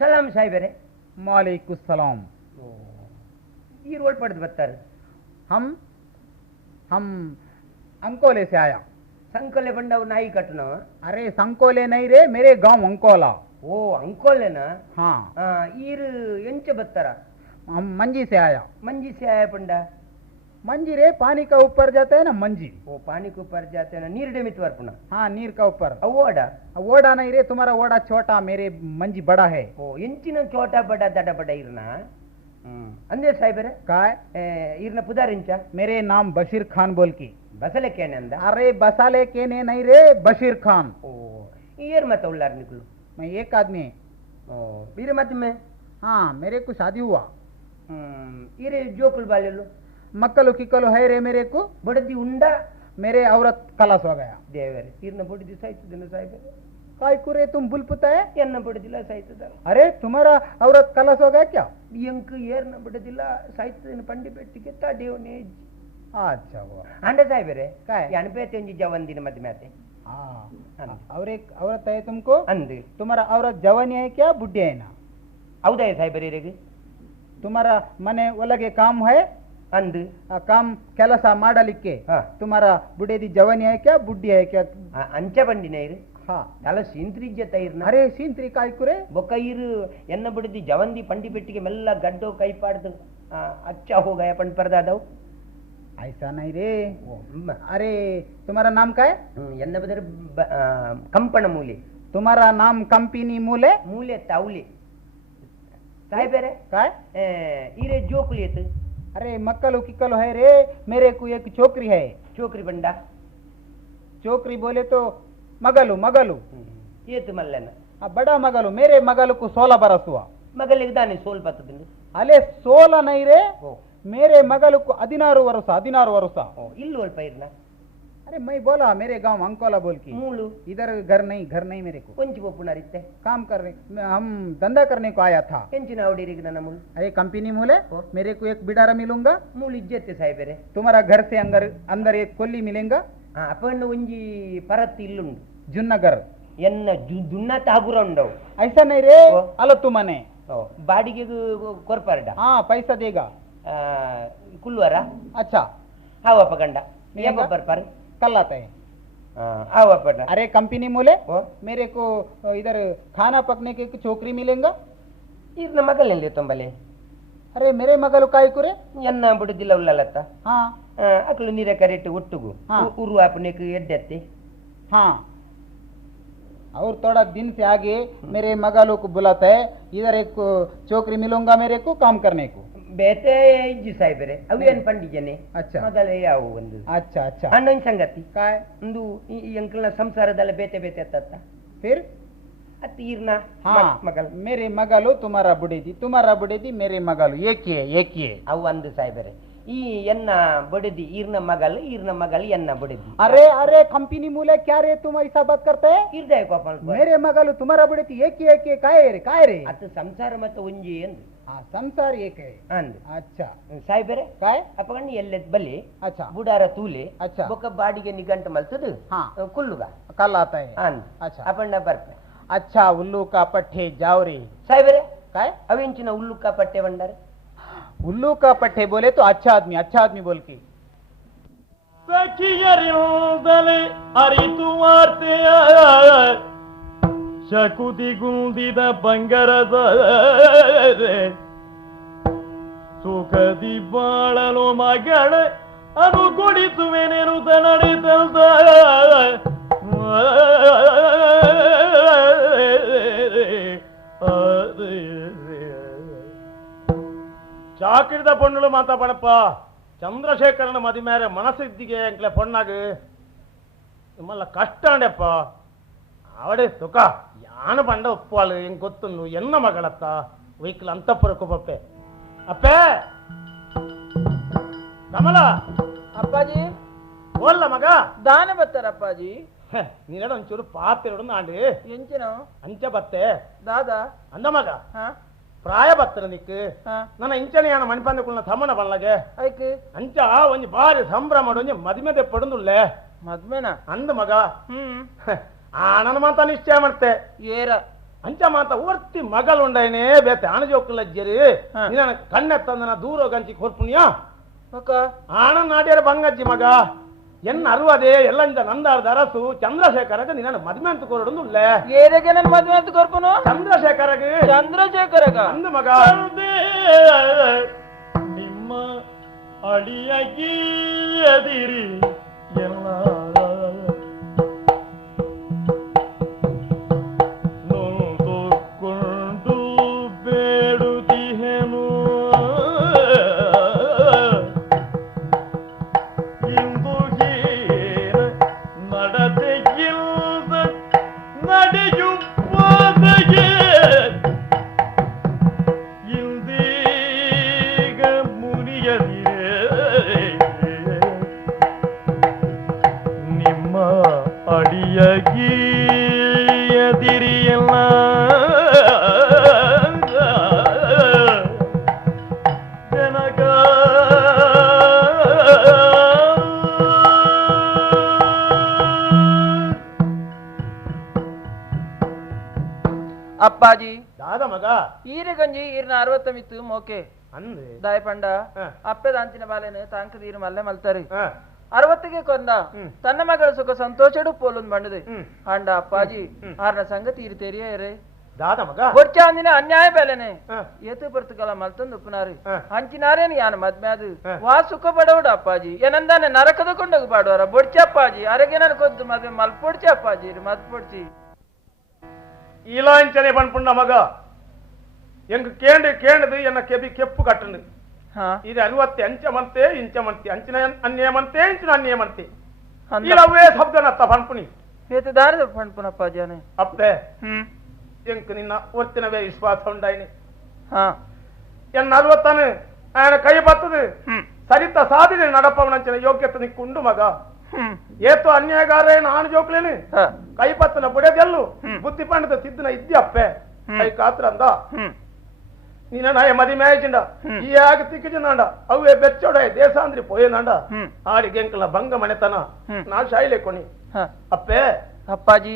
ಸಲಾಂ ಸಾಹೇಬರೇ. वालेकुम सलाम. ಈ ರೋಡ್ ಪಡೆದು ಬರ್ತಾರೆ. हम अंकोले से आया. ಸಂಕೋಲೆ ಬಂದವು ನಾಯಿ ಕಟ್ಟನವ. अरे संकोले नहीं रे, मेरे गांव अंकोला. ಓ ಅಂಕೋಲೆನಾ? हाँ. ಈರು ಎಂಚ ಬತ್ತಾರ? हम मंजी से आया. ಮಂಜಿ से आया पंडा. मंजी रे, पानी का ऊपर जाता है ना मंजी. ओ पानी के ऊपर जाते हैं ना, नीर डेमित वर्पना. हाँ, नीर का ऊपर. ओड़ा ओड़ा नहीं रे, तुम्हारा ओड़ा छोटा, मेरे मंजी बड़ा है. ओ इंचिन छोटा बड़ा दड़ा बड़ा इरना. अंदे साहिबरे काय इरना पुदार इंचा. मेरे नाम बशीर खान बोल की. बसले कहने अंदा. अरे बसाले के ने नहीं रे, बशीर खान. ओ ईयर मत उल्लार निकलो. मैं एक आदमी. ओ बीरे मत में. हाँ, मेरे को शादी हुआ. इरे जोकुल वाले लो मक्कलो किक्कलो है रे मेरे को. बड़दी उंडा मेरे औरत खलास हो गया. देवरे इरना बड़दी साहित्य दिन साहिबरे. काय कुरे तुम बुल पुता है? एन्न बड़दिला साहित्य दा. अरे तुम्हारा औरत खलास हो गया क्या? यंक येरना बड़दिला साहित्य दिन पंडी बेटी के ताडेव ने. अच्छा हुआ. अंडे साहिबरे काय यान पे तेंजी जवन दिन मत में आते. हाँ. और एक औरत है तुमको. अंदे तुम्हारा औरत जवानी है क्या बुढ़ी है ना? औदय साहिबरे रेगे तुम्हारा मने ಒಳಗೆ काम है. अंद काम ಕೆಲಸ ಮಾಡಲಿಕ್ಕೆ. तुम्हारा बुढ़े दी जवानी है क्या बुढ़ी है क्या? अंच बंडी नहीं. हाँ तला सींत्री जता इरना. अरे सींत्री काय कुरे बोका इर एन्न बड़दी जवंदी पंडी बेटी के मेल्ला गड्डो कई पाड़ अच्छा हो गया पन पर्दा दो. ऐसा नहीं रे. अरे तुम्हारा नाम क्या है? एन्न बदर कंपन मूले. तुम्हारा नाम कंपनी मूले. मूले ताउले साहिबरे काय इरे जोकुलियत. अरे मक्कलो किक्कलो है रे, मेरे को एक छोकरी है. छोकरी बंडा. छोकरी बोले तो मगलू मगलू. ये तो मल्लना. बड़ा मगलू. मेरे मगलू को 16 बरस हुआ. मगल एकदाने 16 पत दिन. अले 16 नहीं रे, मेरे मगलू को 16 वर्ष 16 वर्ष. इल्ल वल पैरना. अरे मैं बोला मेरे गांव अंकोला बोल की. मूलू इधर घर नहीं मेरे को. कुंच बोपुना रिते काम करने हम धंधा करने को आया था. केंचिना आवडी रिगना मूल. अरे कंपनी मूले मेरे को एक बिडारा मिलूंगा. मूल इज्जत साहिबरे. तुम्हारा घर से अंदर एक कोल्ली मिलेगा. अपन उंजी परत इल्लुंड जुन्नगर एन्न दुन्ना ताबुर उंडव. ऐसा नहीं रे, अलो तू मने बाडिगे कोरपारडा. हाँ पैसा देगा. कुल्वरा. अच्छा हावा पगंडा ये बब्बर पर कल आता है. हावा पड़ा. अरे कंपनी मोले मेरे को इधर खाना पकने के छोकरी मिलेगा. इतना मगल ले तुम भले. अरे मेरे मगल काय कुरे ಎನ್ನ ಬಿಡುದಿಲ್ಲ ಉಳ್ಳಲತ್ತ. हाँ ಅಕಲು ನೀರೆ ಕರೆಕ್ಟ್ ಒಟ್ಟುಗು ಉರು अपने को ಎಡ್ಡತ್ತೆ. हाँ और थोड़ा दिन से आगे मेरे मगलों को बुलाता है. इधर एक छोकरी मिलूंगा मेरे को काम करने को. ಬೇತೆ ಇಜ್ಜಿ ಸಾಯಿಬರೆ ಅವು ಏನು ಪಂಡಿಜನೆ. अच्छा ಮಗಲೇ ಯಾವ ಒಂದು. अच्छा अच्छा ಅಣ್ಣನ ಸಂಗತಿ काय ಒಂದು ಈ ಅಂಕಲ್ನ ಸಂಸಾರದಲ್ಲ ಬೇತೆ ಬೇತೆ ಅತ್ತ. फिर ಅತ್ತೀರ್ನ हाँ ಮಗಲ್ मेरे मगलो तुम्हारा बुढ़े दी मेरे मगलो एक ही है. ಅವು ಅಂದು ಸಾಯಿಬರೆ ಈ ಎನ್ನ ಬಡದಿ ಈರ್ನ ಮಗಲ್ ಎನ್ನ ಬಡದಿ. अरे अरे कंपनी मूले क्या रे तुम ऐसा बात करते हैं? ಇರ್ದಾಯ ಕೋಪಲ್ मेरे मगलो तुम्हारा बुढ़े एक ही काय रे ಅತ್ತು ಸಂಸಾರ ಮತ್ತು ಒಂಜಿ ಎಂದು. हाँ संसार एक है. ಅಂದು अच्छा ಸಾಯಿಬರೆ काय ಅಪ್ಪಗಣ್ಣಿ ಎಲ್ಲೆದ್ ಬಲ್ಲಿ अच्छा ಬುಡಾರ ತೂಲೆ अच्छा ಬೊಕ್ಕ ಬಾಡಿಗೆ ನಿಗಂಟ ಮಲ್ತದು. हाँ ಕುಲ್ಲುಗ कल आता है. ಅಂದು अच्छा ಅಪ್ಪಣ್ಣ ಬರ್ಪೆ. अच्छा उल्लू का पट्टे जाओ रे. ಸಾಯಿಬರೆ काय ಅವೆಂಚಿನ ಉಲ್ಲುಕ್ಕ ಪಟ್ಟೆ ಬಂಡಾರೆ. उल्लू का पट्टे बोले तो अच्छा आदमी बोल के. ಸಖಿಯರಿಂದಲೇ ಅರಿತು ವಾರ್ತೆಯ ಶಕುತಿಗುಂದಿದ ಬಂಗರದ ಸುಖದಿ ಬಾಳಲು ಮಗಳ ಅನುಕೊಡಿಸುವೆನೆನುತ ನಡೆದ ಚಾಕಿರಿದ ಪೊಣ್ಣುಲು ಮಾತಾ ಪಣಪ್ಪ ಚಂದ್ರಶೇಖರನ ಮದಿ ಮೇರೆ ಮನಸ್ಸಿದ್ದಿಗೆ ಎಂಕ್ಲೆ ಪೊಣ್ಣಾಗ ನಿಮ್ಮಲ್ಲ ಕಷ್ಟ ಅಂಡೆಪ್ಪ ಅವಡೆ ಸುಖ ಯಾನು ಪಂಡ ಉಪ್ಪಾಳು ಹೆಂಗ್ ಗೊತ್ತು ಎನ್ನ ಮಗಳತ್ತ ವೈಕಲ್ ಅಂತಪುರಕ್ಕೂ ಬಪ್ಪೆ ಅಪ್ಪೆ ಕಮಲ ಅಪ್ಪಾಜಿ ಓಲ್ಲ ಮಗ ದಾನ ಬತ್ತಾರ ಅಪ್ಪಾಜಿ. ನೀನಡ ಒಂಚೂರು ಪಾತಿರೋಡು ನಾಂಡಿ ಎಂಚಿನ ಅಂಚೆ ಬತ್ತೆ ದಾದಾ ಅಂದ ಮಗ ಪ್ರಾಯ ಬತ್ತರ ನಿಕ್ ನನ್ನ ಇಂಚನೆಯಾನ ಮಣಿಪಂದಕ್ಕುಳ್ಳ ತಮ್ಮನ ಬಲ್ಲಗೆ ಐಕ್ ಅಂಚ ಒಂಜಿ ಬಾರಿ ಸಂಭ್ರಮ ಒಂಜಿ ಮದಿಮೆದೆ ಪಡುಂದುಳ್ಳೆ ಮದ್ಮೆನ ಅಂದ ಮಗ ಆ ನನ್ನ ಮಾತ ನಿಶ್ಚಯ ಮಾಡ್ತೆ ಏರ ಅಂಚ ಮಾತ ಒರ್ತಿ ಮಗಳುಂಡೈನೇ ಬೇತೆ ಅಣಜೋಕ್ಕಲಜ್ಜರಿ ನಿನ್ನ ಕಣ್ಣೆತ್ತಂದನ ದೂರ ಗಂಚಿ ಕೊರ್ಪುಣ್ಯ ಆಣ ನಾಡ್ಯರ ಬಂಗಜ್ಜಿ ಮಗ ಎನ್ನ ಅರುವದೇ ಎಲ್ಲಂದ ನಂದಾರ್ದ ಅರಸು ಚಂದ್ರಶೇಖರಗ ನಿನ್ನ ಮದ್ಮೆ ಅಂತ ಕೋರಡು ಏರೆಗೆ ನನ್ನ ಮದ್ವೆ ಅಂತ ಕೊರ್ಪುನು ಚಂದ್ರಶೇಖರಗ ಅಂದ ಮಗ ನಿಮ್ಮ ಅಡಿಯಾಗಿ ಅದಿರಿ ಎಲ್ಲ ನೊಂದುಕೊಂಡು ಬೇಡುತ್ತಿಹೆನು ಇಂದು ನಡತೆಗಿಲ್ದ ನಡೆಯುವುದಗೆ ಇಂದೀಗ ಮುನಿಯದಿರೆ ನಿಮ್ಮ ಅಡಿಯಾಗಿ ಅದಿರಿಯಲ್ಲ ಜನಗ ಅಪ್ಪಾಜಿ ದಾದ ಮಗ ಈರೆ ಗಂಜಿ ಈರ್ನ 60 ಮಿತ್ತು ಮೋಕೆ ಅಂದೆ ದಾಯ ಪಂಡ ಅಪ್ಪೆ ದಾಂಚಿನ ಬಾಲೆನು ತಾಂಕದ ಈರು ಮಲ್ಲೆ ಮಲ್ತಾರೆ 60ಗೆ ಕೊಂದ ತನ್ನ ಮಗಳ ಸುಖ ಸಂತೋಷಡು ಪೋಲೊಂದು ಬಂಡದೆ ಅಂಡ ಅಪ್ಪಾಜಿ ಆರ್ನ ಸಂಗತಿ ಇರು ತೆರಿಯರೆ ದಾದ ಮಗ ಬೊಚ್ಚ ಅಂದಿನ ಅನ್ಯಾಯ ಬೆಲೆನೆ ಏತು ಬರ್ತಕಲ ಮಲ್ತಂದು ಉಪ್ಪುನಾರಿ ಹಂಚಿನಾರೇನು ಯಾನ ಮದ್ಮ್ಯಾದು ವಾ ಸುಖ ಬಡವಡು ಅಪ್ಪಾಜಿ ಏನಂದಾನೆ ನರಕದ ಕೊಂಡೋಗಿ ಬಾಡುವಾರ ಬೊಡ್ಚ ಅಪ್ಪಾಜಿ ಅರಗೆ ನನ್ ಕೊದ್ದು ಮದ್ವೆ ಮಲ್ಪೊಡ್ಚಿ ಅಪ್ಪಾಜಿ ಮಲ್ಪೊಡ್ಚಿ இலாஞ்சனை பண்புண்ட மக எங்க கேண்டது என்ன ಕೆಪ್ಪು ಕಟ್ಟಂದು ಇದು 65 ಮಂತೆ ಇಂಚ ಮಂತೆ ಅಂಚಿನ ಅನ್ಯ ಮಂತೆ ಇಂಚಿನ ಅನ್ಯ ಮಂತೆ ಇಲವೇ ಶಬ್ದನತ್ತ ಪಂಪುನಿ ಏತು ದಾರದ ಪಂಪುನಪ್ಪ ಜಾನೆ ಅಪ್ಪೆ ಎಂಕ ನಿನ್ನ ಒರ್ತಿನವೇ ವಿಶ್ವಾಸ ಉಂಡಾಯಿನಿ ಎನ್ನ 60 ఆయన ಕೈ ಬತ್ತದು ಸರಿತ ಸಾಧಿದೆ ನಡಪವನಂಚಿನ ಯೋಗ್ಯತೆ ನಿಕ್ಕೊಂಡು ಮಗ ಏತು ಅನ್ಯಾಯಗಾರೇ ನಾನು ಜೋಕ್ಲೇನು ಕೈ ಪತ್ತನ ಬುಡೆದೆಲ್ಲು ಬುದ್ಧಿ ಪಂಡದ ಸಿದ್ದನ ಇದ್ಯಪ್ಪೆ ಕೈ ಕಾತ್ರ ಅಂದ ನಿನ್ನ ನಾಯ ಮದಿ ಮೇಯಚಿಂಡ ಈ ಆಗ ತಿಕ್ಕಿಚಿಂದ ಅವೇ ಬೆಚ್ಚೋಡೆ ದೇಶಾಂದ್ರಿ ಪೋಯನಂಡ ಆಡಿ ಗೆಂಕಲ ಭಂಗ ಮನೆತನ ನಾ ಶಾಯಿಲೆ ಕೊನಿ ಅಪ್ಪೆ ಅಪ್ಪಾಜಿ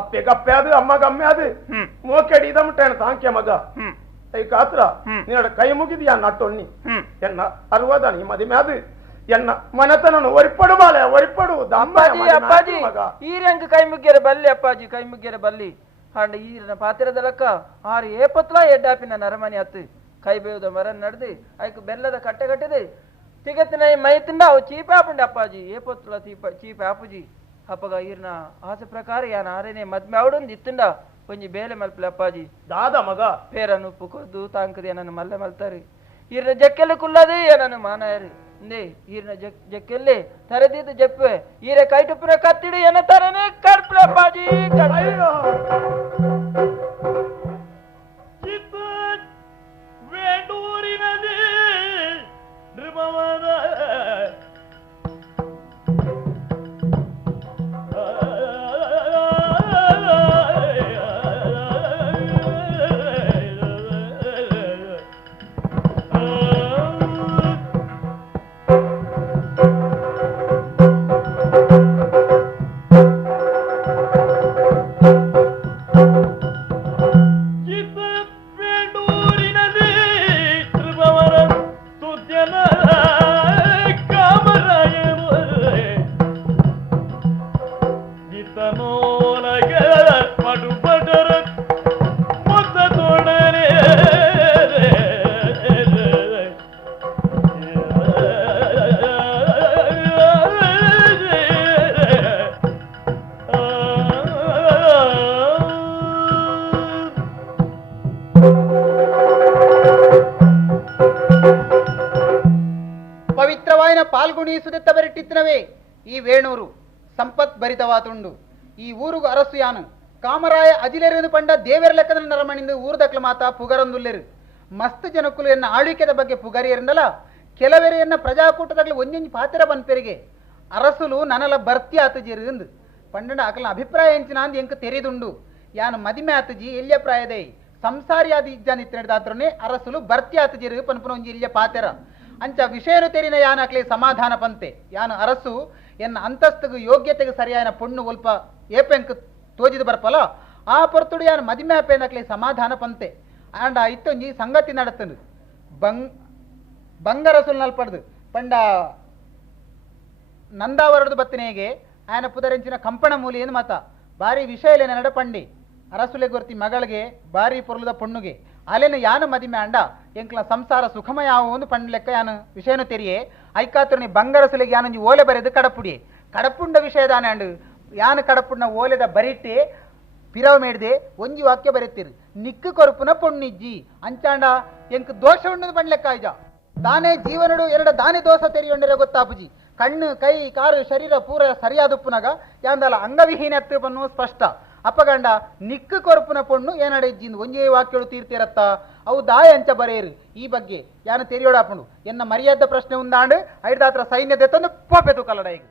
ಅಪ್ಪೆ ಗಪ್ಪೆ ಅದು ಅಮ್ಮ ಗಮ್ಮೆ ಅದು ಮೋಕೆಡಿ ಇದಮಟೇನ ತಾಂಕ್ಯ ಮಗ ಕೈ ಕಾತ್ರ ನಿನ್ನ ಕೈ ಮುಗಿದಿಯ ನಟ್ಟೊಣ್ಣಿ ಎನ್ನ 60 ನೀ ಮದಿ ಮೇದು ಎನ್ನ ಮನೆತನನು ಒರಿಪಡು ಬಾಲೆ ಒರಿಪಡು ಅಪ್ಪಾಜಿ ಈರಂಗ ಕೈ ಮುಗ್ಗೆರೆ ಬಲ್ಲಿ ಅಪ್ಪಾಜಿ ಕೈ ಮುಗ್ಗೆರೆ ಬಲ್ಲಿ ಅಂಡ ಈರಿನ ಪಾತ್ರದ ಲೆಕ್ಕ ಆರು ಏಪತ್ಲ ಎಡ್ಡಾಪಿನ ನರಮನಿ ಹತ್ತು ಕೈ ಬೇಯುದ ಮರ ನಡೆದು ಐಕು ಬೆಲ್ಲದ ಕಟ್ಟೆ ಕಟ್ಟಿದೆ ತಿಗತ್ತಿನ ಮೈ ತಿಂಡ ಅವು ಚೀಪ ಹಾಪುಂಡೆ ಅಪ್ಪಾಜಿ ಏಪತ್ಲ ಚೀಪ ಹಾಪುಜಿ ಅಪ್ಪಗ ಈರ್ನ ಆಸೆ ಪ್ರಕಾರ ಯಾನ ಆರೇನೆ ಮದ್ಮೆ ಅವಡೊಂದು ಇತ್ತುಂಡ ಒಂಜಿ ಬೇಲೆ ಮಲ್ಪಲೆ ಅಪ್ಪಾಜಿ ದಾದ ಮಗ ಪೇರನ್ನು ಉಪ್ಪು ಕೊದ್ದು ತಾಂಕದ ಏನನ್ನು ಮಲ್ಲೆ ಮಲ್ತಾರೆ ಈರ್ನ ಜಕ್ಕೆಲ್ಲ ಕುಲ್ಲದೆ ಏನನ್ನು ಮಾನಾಯರಿ ನೇ ಈರ್ನ ಜಕ್ಕೆಲ್ಲಿ ತರದಿದ್ದು ಜಪ್ಪೆ ಈರೆ ಕೈಟುಪ್ಪುರ ಕತ್ತಿಡಿ ಎನ್ನ ತರನೆ ಕರ್ಪ್ಲೆ ಅಪ್ಪಾಜಿ ವೇಡೂರಿನದೇ ನೃಪವನ ಪವಿತ್ರವಾಯಿನ ಪಾಲ್ಗುಣಿಸುದೆತ್ತ ಬರಿಟ್ಟಿತ್ತನವೇ ಈ ವೇಣೂರು ಸಂಪತ್ ಭರಿತವಾತುಂಡು ಈ ಊರುಗು ಅರಸು ಯಾನು ಕಾಮರಾಯ ಅಜಿಲೆರೆಂದು ಪಂಡ ದೇವರ ಲೆಕ್ಕದ ನರಮಣಿಂದ ಊರದಕ್ಲ ಮಾತ ಪುಗರಂದುಲ್ಲೆರು ಮಸ್ತ್ ಜನಕ್ಕುಲು ಎನ್ನ ಆಳ್ವಿಕೆದ ಬಗ್ಗೆ ಪುಗರಿಯರಿಂದಲ ಕೆಲವೆರೆಯನ್ನ ಪ್ರಜಾಕೂಟದಾಗಲಿ ಒಂದೊಂದು ಪಾತ್ರ ಬಂದ್ಪೆರಿಗೆ ಅರಸುಲು ನನಲ ಬರ್ತಿ ಆತಜಿರು ಪಂಡನ ಅಕಲ ಅಭಿಪ್ರಾಯ ಎಂಚಿನ ಅಂದ್ ಎಂಕ ತೆರೆದುಂಡು ಯಾನು ಮದಿಮೆ ಆತಜಿ ಎಲ್ಯ ಪ್ರಾಯದೇ ಸಂಸಾರಿಯಾದಿ ಇಜ್ಜಾನಿತ್ರೆ ಅರಸುಲು ಬರ್ತಿ ಆತಜಿರು ಪನ್ಪುನ ಒಂಜಿ ಇಲ್ಯ ಪಾತೆರ ಅಂಚ ವಿಷಯನು ತೆರಿನ ಯಾನ ಅಕ್ಲೆ ಸಮಾಧಾನ ಪಂತೆ ಯಾನು ಅರಸು ಎನ್ನ ಅಂತಸ್ತುಗು ಯೋಗ್ಯತೆಗೆ ಸರಿಯಾದ ಪುಣ್ಣು ಒಲ್ಪ ಏಪೆಂಕ್ ತೋಜಿದು ಬರ್ಪಲ ಆ ಪೊರ್ತುಡು ಯಾನು ಮದಿಮೆ ಆಪೇನಕ್ಲೆ ಸಮಾಧಾನ ಪಂತೆ ಆಂಡ ಇತ್ತೊಂಜಿ ಸಂಗತಿ ನಡತನು ಬಂಗರಸುಲ್ ನಲ್ಪಡ್ದು ಪಂಡ ನಂದಾವರದು ಬತ್ತನೆಗೆ ಆಯನ ಪುದರೆಂಚಿನ ಕಂಪಣ ಮೂಲಿ ಏನು ಮಾತ ಬಾರಿ ವಿಷಯಲೇನ ನಡಪಂಡಿ ಅರಸುಲೆ ಗೊರ್ತಿ ಮಗಳಿಗೆ ಬಾರಿ ಪೊರ್ಲುದ ಪೊಣ್ಣುಗೆ ಅಲೆನ ಯಾನು ಮದಿಮೆ ಅಂಡ ಎಂಕ್ಲ ಸಂಸಾರ ಸುಖಮಯ ಒಂದು ಪಂಡ್ ಲೆಕ್ಕ ಯಾನು ವಿಷಯನು ತೆರಿಯೇ ಐಕಾತುರ್ನಿ ಬಂಗರಸುಲೆಗೆ ಯಾನೊಂಜಿ ಓಲೆ ಬರೆದು ಕಡಪುಡಿ ಕಡಪುಂಡ ವಿಷಯದಾನೆ ಅಂಡು ಯಾನು ಕಡಪುಂಡ ಓಲೆದ ಬರಿಟ್ಟೆ ಪಿರವ ಮೇಡ್ದೆ ಒಂಜಿ ವಾಕ್ಯ ಬರೆತಿರು ನಿಕ್ಕು ಕೊರುಪುನ ಪೊಣ್ಣಿಜ್ಜಿ ಅಂಚಾಂಡ ಎಂಕ್ ದೋಷ ಉಣ್ಣದು ಪಂಡ್ ಲೆಕ್ಕ ಆಯ್ಜ ತಾನೇ ಜೀವನಡು ಎರಡು ದಾನಿ ದೋಷ ತೆರಿಯೊಂಡಿರ ಗೊತ್ತಾಪುಜಿ ಕಣ್ಣು ಕೈ ಕಾರು ಶರೀರ ಪೂರ ಸರಿಯಾದುಪ್ಪುನಾಗ ಯಾಂದಲ ಅಂಗವಿಹೀನತ್ತು ಪನ್ನು ಸ್ಪಷ್ಟ ಅಪ್ಪಗಂಡ ನಿಕ್ಕು ಕೊರಪುನ ಪೊಣ್ಣು ಏನಡೆಜ್ಜಿಂದು ಒಂಜೇ ವಾಕ್ಯಗಳು ತೀರ್ತಿರತ್ತ ಅವು ದಾಯ ಅಂಚ ಬರೆಯರು ಈ ಬಗ್ಗೆ ಯಾನು ತೆರಿಯೋಡಾಪುಂಡು ಎನ್ನ ಮರ್ಯಾದ ಪ್ರಶ್ನೆ ಉಂದಾಂಡು ಐದಾತ್ರ ಸೈನ್ಯದ ತಂದು ಪೋಪೆತು ಕಲ್ಲಡ ಈಗ